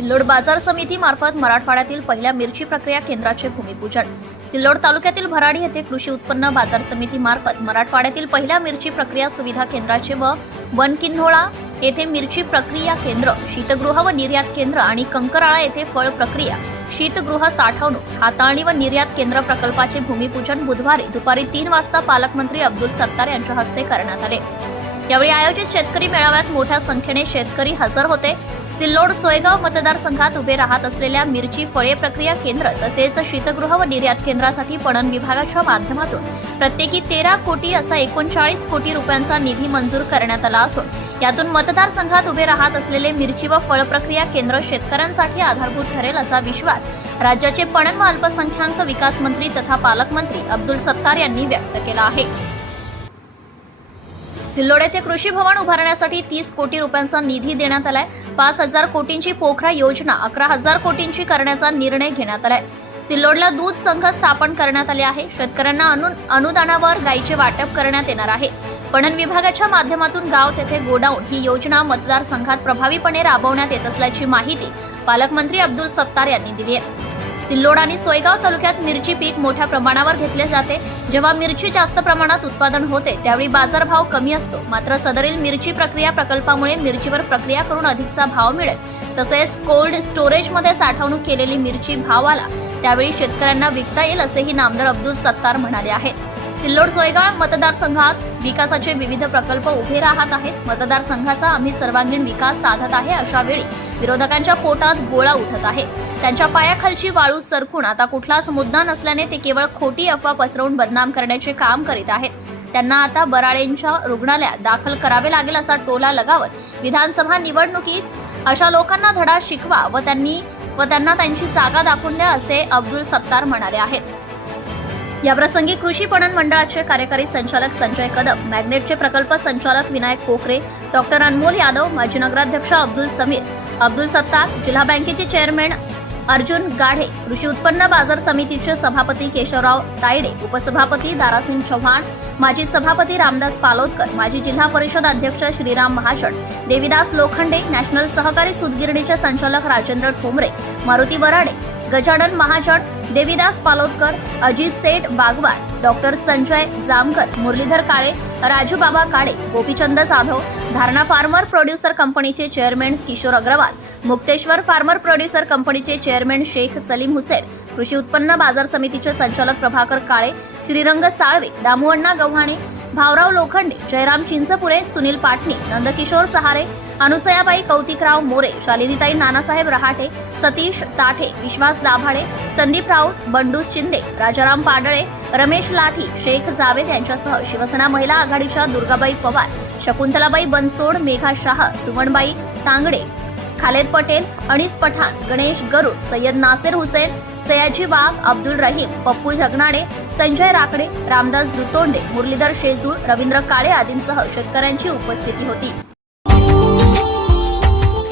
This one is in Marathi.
सिल्लोड बाजार समिती मार्फत मराठवाड्यातील पहिल्या मिरची प्रक्रिया केंद्राचे भूमिपूजन. सिल्लोड तालुक्यातील भराडी येथे कृषी उत्पन्न बाजार समिती मार्फत मराठवाड्यातील पहिल्या मिरची प्रक्रिया सुविधा केंद्राचे व वनकिन्होळा येथे मिरची प्रक्रिया केंद्र शीतगृह व निर्यात केंद्र आणि कंकराळा येथे फळ प्रक्रिया शीतगृह साठवणूक हाताळणी व निर्यात केंद्र प्रकल्पाचे भूमिपूजन बुधवारी दुपारी तीन वाजता पालकमंत्री अब्दुल सत्तार यांच्या हस्ते करण्यात आले. यावेळी आयोजित शेतकरी मेळाव्यात मोठ्या संख्येने शेतकरी हजर होते. सिल्लोड सोयगाव मतदारसंघात उभे राहत असलेल्या मिरची फळे प्रक्रिया केंद्र तसेच शीतगृह व निर्यात केंद्रासाठी पणन विभागाच्या माध्यमातून प्रत्येकी तेरा कोटी असा एकोणचाळीस कोटी रुपयांचा निधी मंजूर करण्यात आला असून यातून मतदारसंघात उभे राहत असलेले मिरची व फळ प्रक्रिया केंद्र शेतकऱ्यांसाठी आधारभूत ठरेल असा विश्वास राज्याचे पणन व अल्पसंख्याक विकास मंत्री तथा पालकमंत्री अब्दुल सत्तार यांनी व्यक्त केला आहे. सिल्लोड येथे कृषी भवन उभारण्यासाठी तीस कोटी रुपयांचा निधी देण्यात आलाय. पाच हजार कोटींची पोखरा योजना अकरा हजार कोटींची करण्याचा निर्णय घेण्यात आलाय. सिल्लोडला दूध संघ स्थापन करण्यात आले आहे. शेतकऱ्यांना अनु अनुदानावर गायीचे वाटप करण्यात येणार आहे. पणन विभागाच्या माध्यमातून गाव तेथे गोडाऊन ही योजना मतदारसंघात प्रभावीपणे राबवण्यात येत असल्याची माहिती पालकमंत्री अब्दुल सत्तार यांनी दिली आहे. सिल्लोड आणि सोयगाव तालुक्यात मिरची पीक मोठ्या प्रमाणावर घेतले जाते. जेव्हा मिरची जास्त प्रमाणात उत्पादन होते त्यावेळी बाजारभाव कमी असतो. मात्र सदरील मिरची प्रक्रिया प्रकल्पामुळे मिरचीवर प्रक्रिया करून अधिकचा भाव मिळेल. तसेच कोल्ड स्टोरेजमध्ये साठवणूक केलेली मिरची भाव आला त्यावेळी शेतकऱ्यांना विकता येईल असेही नामदार अब्दुल सत्तार म्हणाले आहेत. सिल्लोड सोयगाव मतदारसंघात विकासाचे विविध प्रकल्प उभे राहत आहेत. मतदारसंघाचा आम्ही सर्वांगीण विकास साधत आहे अशा वेळी विरोधकांच्या पोटात गोळा उठत आहे. त्यांच्या पायाखालची वाळू सरकून आता कुठलाच मुद्दा नसल्याने ते केवळ खोटी अफवा पसरवून बदनाम करण्याचे काम करीत आहेत. त्यांना आता बराळेंच्या रुग्णालयात दाखल करावे लागेल असा टोला लगावत विधानसभा निवडणुकीत अशा लोकांना धडा शिकवा व त्यांनी व त्यांना त्यांची जागा दाखवून द्या असे अब्दुल सत्तार म्हणाले आहेत. याप्रसंगी कृषी पणन मंडळाचे कार्यकारी संचालक संजय कदम मॅग्नेटचे प्रकल्प संचालक विनायक पोखरे डॉक्टर अनमोल यादव माजी नगराध्यक्ष अब्दुल समीर अब्दुल सत्ताक जिल्हा बँकेचे चेअरमॅन अर्जुन गाढे कृषी उत्पन्न बाजार समितीचे सभापती केशवराव तायडे उपसभापती दारासिंग चव्हाण माजी सभापती रामदास पालोदकर माजी जिल्हा परिषद अध्यक्ष श्रीराम महाजन देविदास लोखंडे नॅशनल सहकारी सुतगिरणीचे संचालक Rajendra Thombare Maruti Varade Gajanan Mahajan Devidas Palodkar Ajit Seth Bagwar doctor Sanjay Jamkar Murlidhar Kale Raju Baba Kale Gopichand Jadhav Dharana farmer producer कंपनीचे chairman Kishor Agrawal Mukteshwar farmer producer कंपनीचे चेअरमॅन शेख सलीम हुसेन कृषी उत्पन्न बाजार समितीचे संचालक प्रभाकर काळे श्रीरंग साळवे दामुअण्णा गव्हाणे भावराव लोखंडे जयराम चिंचपुरे सुनील पाटणी नंदकिशोर सहारे अनुसयाबाई कौतिकराव मोरे शालिनीताई नानासाहेब रहाटे सतीश ताठे विश्वास दाभाडे संदीप राऊत बंडू शिंदे राजाराम पाडळे रमेश लाठी शेख जावेद यांच्यासह शिवसेना महिला आघाडीच्या दुर्गाबाई पवार शकुंतलाबाई बनसोड मेघा शाह सुमनबाई तांगडे खालेद पटेल अनिस पठाण गणेश गरुड सय्यद नासिर हुसेन सयाजी वाघ अब्दुल रहीम पप्पू जगनाडे संजय राकडे रामदास दुतोंडे मुरलीधर शेजूळ रवींद्र काळे आदींसह शेतकऱ्यांची उपस्थिती होती.